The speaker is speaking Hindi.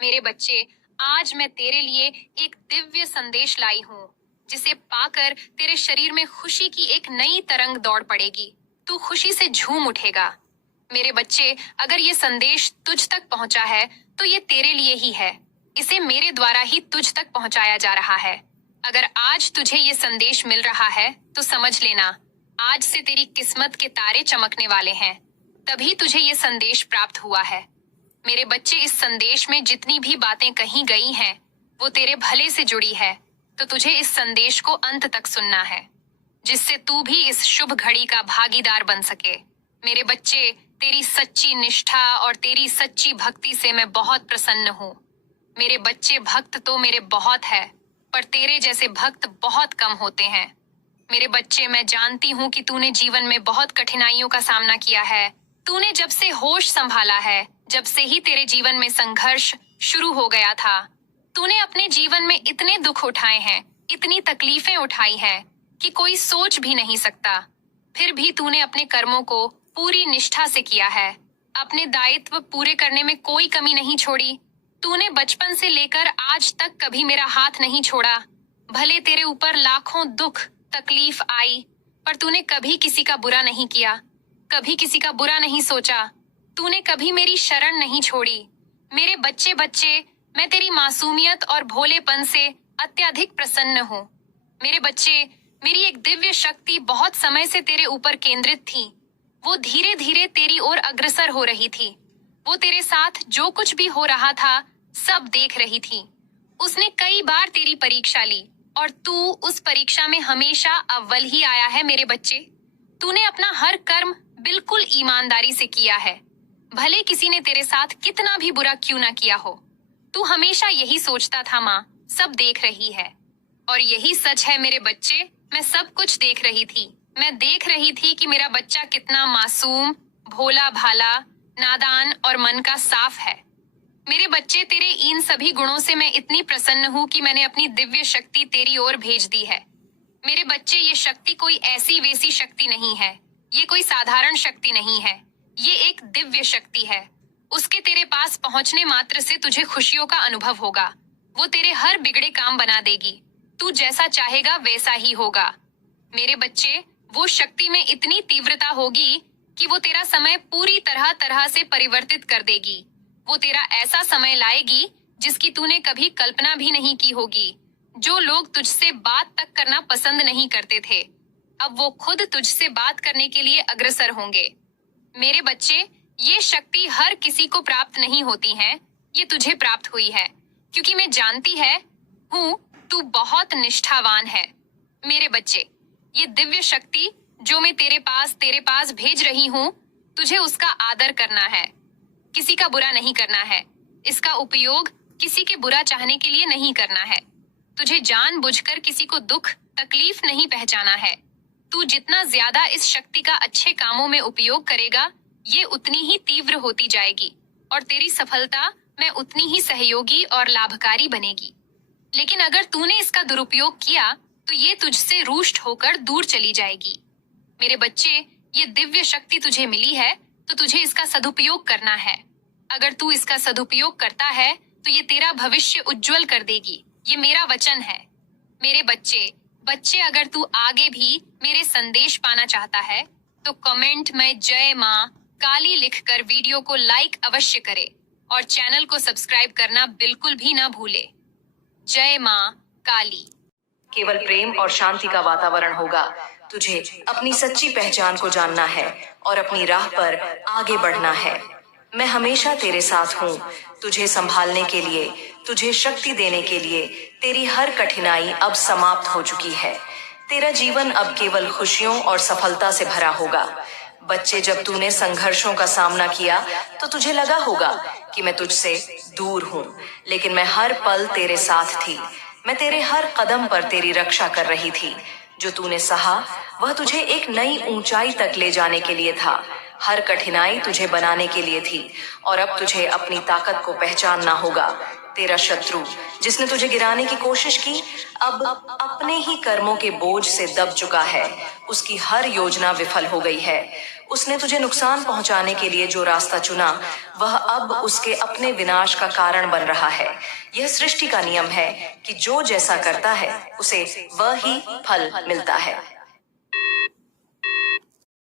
मेरे बच्चे, आज मैं तेरे लिए एक दिव्य संदेश लाई हूँ, जिसे पाकर तेरे शरीर में खुशी की एक नई तरंग दौड़ पड़ेगी। तू खुशी से झूम उठेगा। मेरे बच्चे, अगर ये संदेश तुझ तक पहुंचा है, तो ये तेरे लिए ही है। इसे मेरे द्वारा ही तुझ तक पहुंचाया जा रहा है। अगर आज तुझे ये संदेश मिल रहा है, तो समझ लेना, आज से तेरी किस्मत के तारे चमकने वाले हैं। तभी तुझे ये संदेश प्राप्त हुआ है। मेरे बच्चे, इस संदेश में जितनी भी बातें कही गई हैं, वो तेरे भले से जुड़ी है। तो तुझे इस संदेश को अंत तक सुनना है, जिससे तू भी इस शुभ घड़ी का भागीदार बन सके। मेरे बच्चे, तेरी सच्ची निष्ठा और तेरी सच्ची भक्ति से मैं बहुत प्रसन्न हूँ। मेरे बच्चे, भक्त तो मेरे बहुत है, पर तेरे जैसे भक्त बहुत कम होते हैं। मेरे बच्चे, मैं जानती हूँ कि तूने जीवन में बहुत कठिनाइयों का सामना किया है। तूने जब से होश संभाला है, जब से ही तेरे जीवन में संघर्ष शुरू हो गया था। तूने अपने जीवन में इतने दुख उठाए हैं, इतनी तकलीफें उठाई हैं कि कोई सोच भी नहीं सकता। फिर भी तूने अपने कर्मों को पूरी निष्ठा से किया है। अपने दायित्व पूरे करने में कोई कमी नहीं छोड़ी। तूने बचपन से लेकर आज तक कभी मेरा हाथ नहीं छोड़ा। भले तेरे ऊपर लाखों दुख तकलीफ आई, पर तूने कभी किसी का बुरा नहीं किया, कभी किसी का बुरा नहीं सोचा। तूने कभी मेरी शरण नहीं छोड़ी। मेरे बच्चे बच्चे, मैं तेरी मासूमियत और भोलेपन से अत्यधिक प्रसन्न हूँ। मेरे बच्चे, मेरी एक दिव्य शक्ति बहुत समय से तेरे ऊपर केंद्रित थी। वो धीरे धीरे तेरी ओर अग्रसर हो रही थी। वो तेरे साथ जो कुछ भी हो रहा था, सब देख रही थी। उसने कई बार तेरी परीक्षा ली, और तू उस परीक्षा में हमेशा अव्वल ही आया है। मेरे बच्चे, तूने अपना हर कर्म बिल्कुल ईमानदारी से किया है। भले किसी ने तेरे साथ कितना भी बुरा क्यों ना किया हो, तू हमेशा यही सोचता था, माँ सब देख रही है। और यही सच है मेरे बच्चे, मैं सब कुछ देख रही थी। मैं देख रही थी कि मेरा बच्चा कितना मासूम, भोला भाला, नादान और मन का साफ है। मेरे बच्चे, तेरे इन सभी गुणों से मैं इतनी प्रसन्न हूँ कि मैंने अपनी दिव्य शक्ति तेरी ओर भेज दी है। मेरे बच्चे, ये शक्ति कोई ऐसी वैसी शक्ति नहीं है। ये कोई साधारण शक्ति नहीं है। ये एक दिव्य शक्ति है। उसके तेरे पास पहुंचने मात्र से तुझे खुशियों का अनुभव होगा। वो तेरे हर बिगड़े काम बना देगी। तू जैसा चाहेगा वैसा ही होगा। मेरे बच्चे, वो शक्ति में इतनी तीव्रता होगी कि वो तेरा समय पूरी तरह तरह से परिवर्तित कर देगी। वो तेरा ऐसा समय लाएगी जिसकी तूने कभी कल्पना भी नहीं की होगी। जो लोग तुझसे बात तक करना पसंद नहीं करते थे, अब वो खुद तुझसे बात करने के लिए अग्रसर होंगे। मेरे बच्चे, ये शक्ति हर किसी को प्राप्त नहीं होती है। ये तुझे प्राप्त हुई है, क्योंकि मैं जानती हूँ तू बहुत निष्ठावान है। मेरे बच्चे, ये दिव्य शक्ति जो मैं तेरे पास भेज रही हूँ, तुझे उसका आदर करना है, किसी का बुरा नहीं करना है। इसका उपयोग किसी के बुरा चाहने के लिए नहीं करना है। तुझे जानबूझकर किसी को दुख तकलीफ नहीं पहुंचाना है। तू जितना ज्यादा इस शक्ति का अच्छे कामों में उपयोग करेगा, ये उतनी ही तीव्र होती जाएगी, और तेरी सफलता में उतनी ही सहयोगी और लाभकारी बनेगी। लेकिन अगर तूने इसका दुरुपयोग किया, तो ये तुझसे रूष्ट होकर दूर चली जाएगी। मेरे बच्चे, ये दिव्य शक्ति तुझे मिली है, तो तुझे इसका सदुपयोग करना है। अगर तू इसका सदुपयोग करता है, तो ये तेरा भविष्य उज्जवल कर देगी। ये मेरा वचन है। मेरे बच्चे, अगर तू आगे भी मेरे संदेश पाना चाहता है, तो कमेंट में जय माँ काली लिखकर वीडियो को लाइक अवश्य करे, और चैनल को सब्सक्राइब करना बिल्कुल भी ना भूले। जय माँ काली। केवल प्रेम और शांति का वातावरण होगा। तुझे अपनी सच्ची पहचान को जानना है और अपनी राह पर आगे बढ़ना है। मैं हमेशा तेरे साथ हूँ, तुझे संभालने के लिए, तुझे शक्ति देने के लिए। तेरी हर कठिनाई अब समाप्त हो चुकी है। तेरा जीवन अब केवल खुशियों और सफलता से भरा होगा। बच्चे, जब तूने संघर्षों का सामना किया, तो तुझे लगा होगा कि मैं तुझसे दूर हूँ, लेकिन मैं हर पल तेरे साथ थी। मैं तेरे हर कदम पर तेरी रक्षा कर रही थी। जो तूने सहा, वह तुझे एक नई ऊंचाई तक ले जाने के लिए था। हर कठिनाई तुझे बनाने के लिए थी, और अब तुझे अपनी ताकत को पहचानना होगा। तेरा शत्रु, जिसने तुझे गिराने की कोशिश की, अब अपने ही कर्मों के बोझ से दब चुका है। उसकी हर योजना विफल हो गई है। उसने तुझे नुकसान पहुंचाने के लिए जो रास्ता चुना वह अब उसके अपने विनाश का कारण बन रहा है। यह सृष्टि का नियम है कि जो जैसा करता है उसे वह ही फल मिलता है।